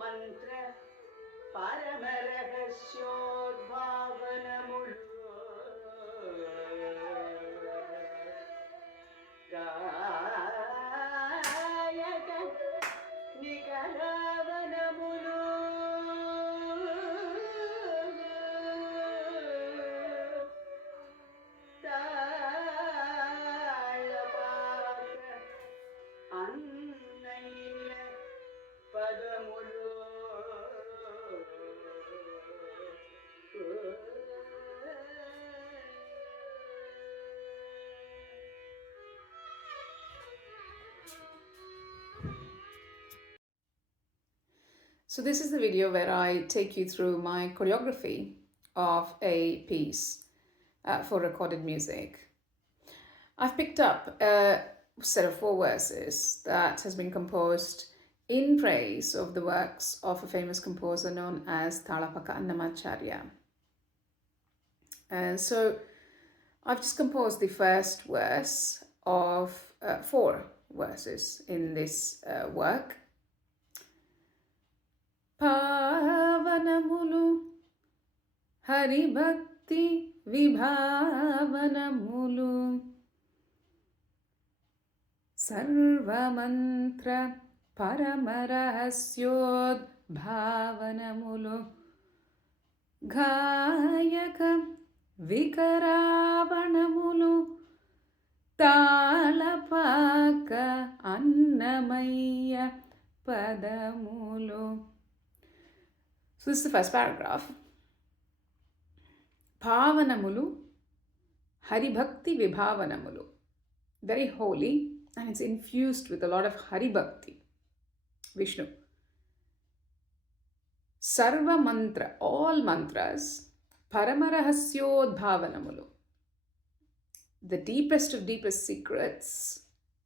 మంత్ర పరమరహస్యోద్భావనములు గాయక నికరవనములు తాళపాక అన్నయ్య పదములు So this is the video where I take you through my choreography of a piece for recorded music. I've picked up a set of 4 verses that has been composed in praise of the works of a famous composer known as Talapaka Annamacharya. So I've just composed the first verse of 4 verses in this work. పావనములు హరిభక్తి విభావనములు సర్వమంత్ర పరమరహస్యోద్భావనములు గాయక వికరావణములు Tallapaka Annamayya పదములు. So this is the first paragraph. Bhavanamulu, Haribhakti Vibhavanamulu. Very holy, and it's infused with a lot of Haribhakti. Vishnu. Sarva mantra, all mantras, Paramarahasyodbhavanamulu. The deepest of deepest secrets,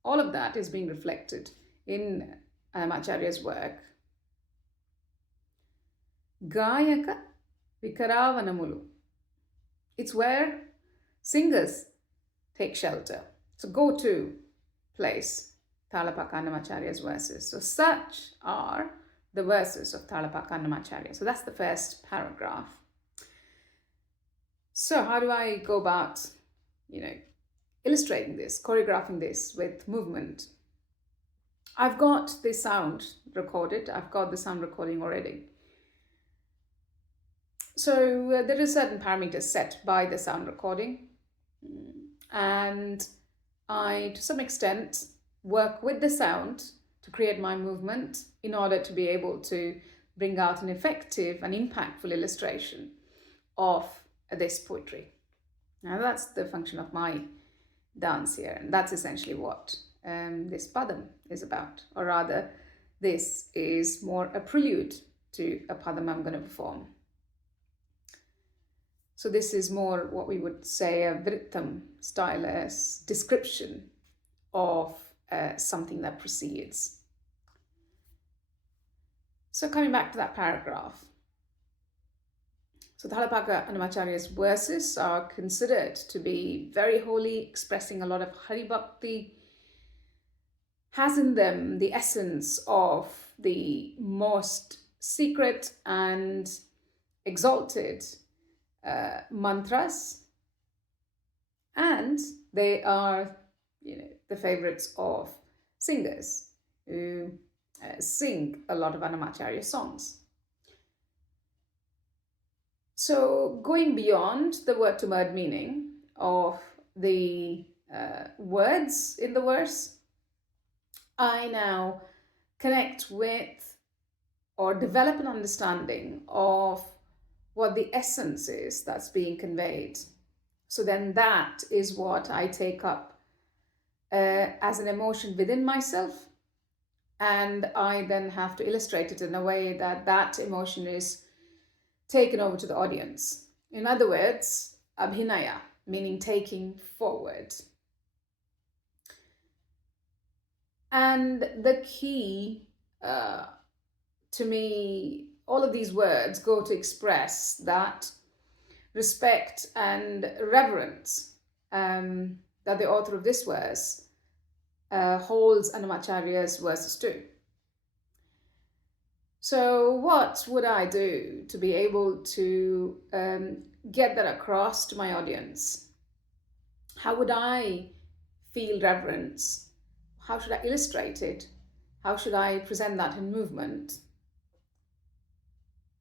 all of that is being reflected in Annamacharya's work. Gayaka Vikaravanamulu. It's where singers take shelter. It's a go-to place, Talapaka Annamacharya's verses. So such are the verses of Talapaka Annamacharya. So that's the first paragraph. So how do I go about, illustrating this, choreographing this with movement? I've got the sound recorded. I've got the sound recording already. So there are certain parameters set by the sound recording, and I, to some extent, work with the sound to create my movement in order to be able to bring out an effective and impactful illustration of this poetry. Now that's the function of my dance here, and that's essentially what this padam is about, or rather this is more a prelude to a padam I'm going to perform. So this is more what we would say a vritham stylus description of something that precedes. So coming back to that paragraph. So Talapaka Annamacharya's verses are considered to be very holy, expressing a lot of Haribhakti, has in them the essence of the most secret and exalted mantras, and they are the favorites of singers who sing a lot of Annamacharya songs. So going beyond the word-to-word meaning of the words in the verse, I now connect with or develop an understanding of what the essence is that's being conveyed. So then that is what I take up as an emotion within myself, and I then have to illustrate it in a way that that emotion is taken over to the audience. In other words, abhinaya, meaning taking forward. And the key to me, all of these words go to express that respect and reverence that the author of this verse holds Annamacharya's verses to. So, what would I do to be able to get that across to my audience? How would I feel reverence? How should I illustrate it? How should I present that in movement?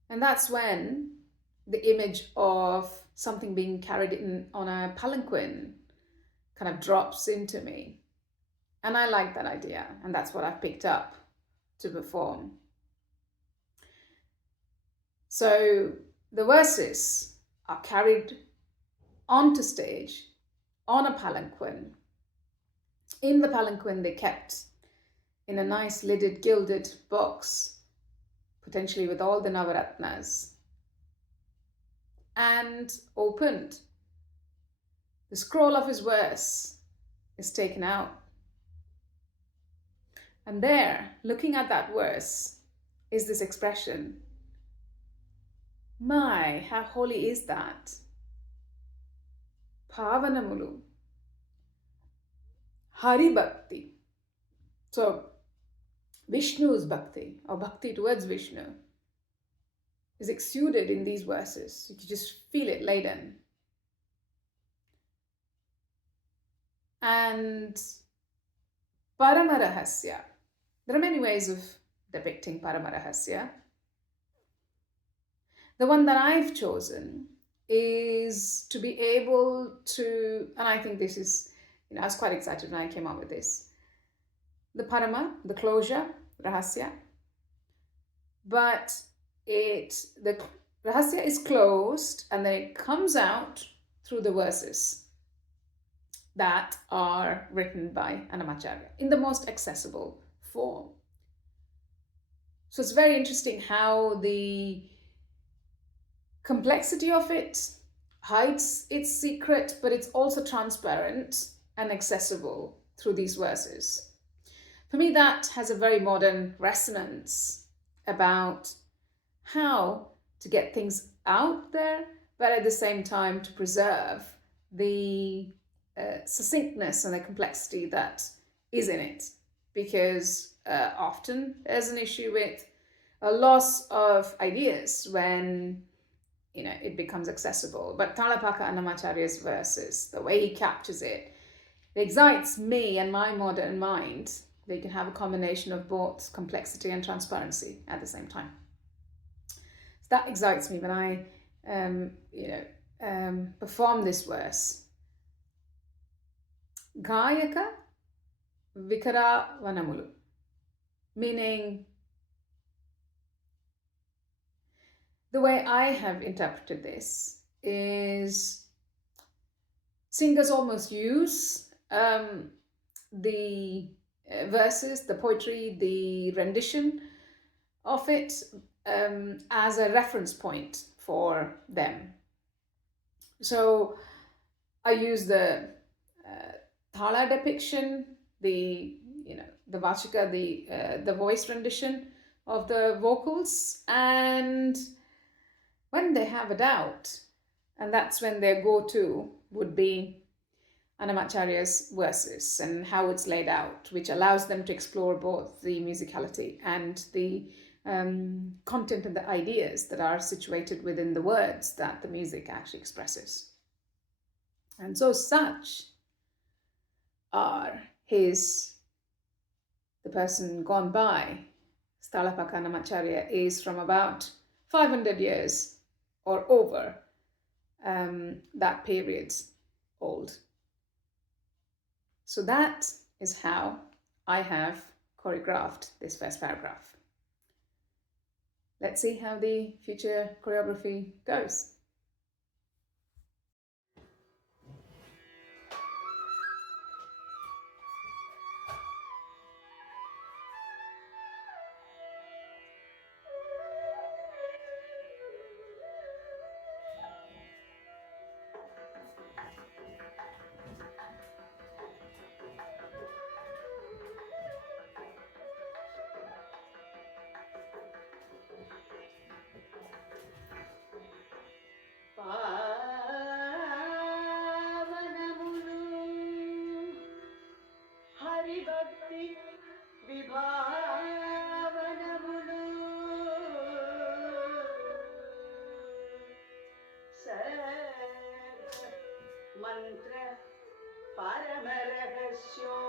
And that's when the image of something being carried in on a palanquin kind of drops into me. And I like that idea, and that's what I've picked up to perform. So the verses are carried onto stage on a palanquin. In the palanquin, they're kept in a nice lidded, gilded box, potentially with all the Navaratnas, and opened. The scroll of his verse is taken out. And there, looking at that verse, is this expression. My, how holy is that? Pavanamulu. Hari Bhakti. So, Vishnu's bhakti, or bhakti towards Vishnu, is exuded in these verses. You can just feel it laden. And Paramarahasya. There are many ways of depicting Paramarahasya. The one that I've chosen is to be able to, and I think this is, I was quite excited when I came up with this. The Parama, the closure, Rahasya, but the Rahasya is closed and then it comes out through the verses that are written by Annamacharya in the most accessible form. So it's very interesting how the complexity of it hides its secret, but it's also transparent and accessible through these verses. For me, that has a very modern resonance about how to get things out there, but at the same time to preserve the succinctness and the complexity that is in it. Because often there's an issue with a loss of ideas when it becomes accessible. But Talapaka Annamacharya's verses, the way he captures it, excites me and my modern mind. They can have a combination of both complexity and transparency at the same time. So that excites me when I, perform this verse. Gayaka Vikara Vanamulu, meaning the way I have interpreted this is singers almost use the verses, the poetry, the rendition of it as a reference point for them. So I use the thala depiction, the vachika, the voice rendition of the vocals, and when they have a doubt, and that's when their go-to would be Annamacharya's verses and how it's laid out, which allows them to explore both the musicality and the content and the ideas that are situated within the words that the music actually expresses. And so such are the person gone by, Stalapaka Annamacharya, is from about 500 years or over that period old. So that is how I have choreographed this first paragraph. Let's see how the future choreography goes. mantra paramarahasyo